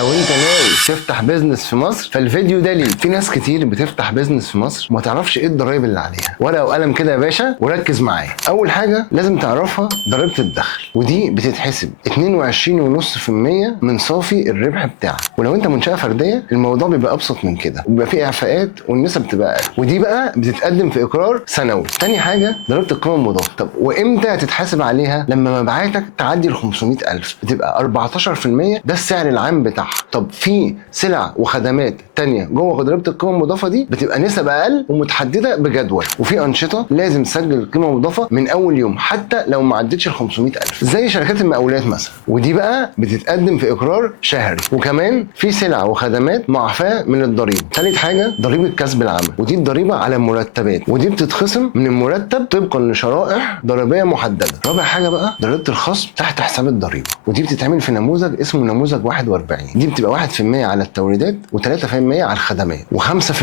لو انت ناوي تفتح بيزنس في مصر فالفيديو ده ليك. في ناس كتير بتفتح بيزنس في مصر وما تعرفش ايه الضرايب اللي عليها. ورقه وقلم كده يا باشا وركز معايا. اول حاجه لازم تعرفها ضريبه الدخل، ودي بتتحسب 22.5% من صافي الربح بتاعك. ولو انت منشاه فرديه الموضوع بيبقى ابسط من كده، وبيبقى فيه اعفاءات والنسب بتبقى اقل، ودي بقى بتتقدم في اقرار سنوي. تاني حاجه ضريبه القيمه المضافه. طب وامتى هتتحاسب عليها؟ لما مبيعاتك تعدي ال 500,000 بتبقى 14%، ده السعر العام بتاعها. طب في سلع وخدمات تانية جوه ضريبه القيمه المضافه دي بتبقى نسب اقل ومتحدده بجدول، وفي انشطه لازم تسجل القيمه المضافه من اول يوم حتى لو ما عدتش ال 500,000، زي شركات المقاولات مثلا، ودي بقى بتتقدم في اقرار شهري. وكمان في سلع وخدمات معفاه من الضريبه. ثالث حاجه ضريبه كسب العمل، ودي الضريبه على المرتبات، ودي بتتخصم من المرتب طبقا لشرائح ضريبيه محدده. رابع حاجه بقى ضريبه الخصم تحت حساب الضريبه، ودي بتتعمل في نموذج اسمه نموذج 41. دي بتبقى 1% على التوريدات، و3% على الخدمات، و5%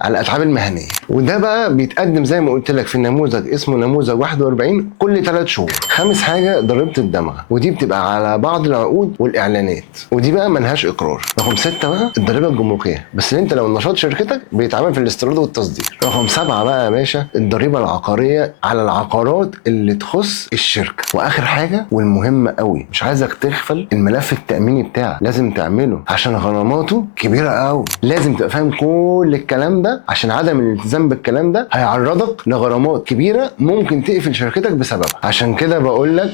على الاتعاب المهنيه. وده بقى بيتقدم زي ما قلت لك في النموذج اسمه نموذج 41 كل 3 شهور. خامس حاجه ضريبه الدمغه، ودي بتبقى على بعض العقود والاعلانات، ودي بقى ملهاش اقرار. رقم 6 بقى الضريبه الجمركيه، بس انت لو نشاط شركتك بيتعمل في الاستيراد والتصدير. رقم 7 بقى يا باشا الضريبه العقاريه على العقارات اللي تخص الشركه. واخر حاجه والمهمه قوي، مش عايزك تغفل الملف التاميني بتاعك، لازم تعمله عشان غراماته كبيره قوي. لازم تبقى فاهم كل الكلام ده، عشان عدم الالتزام بالكلام ده هيعرضك لغرامات كبيره ممكن تقفل شركتك بسببها. عشان كده بقول لك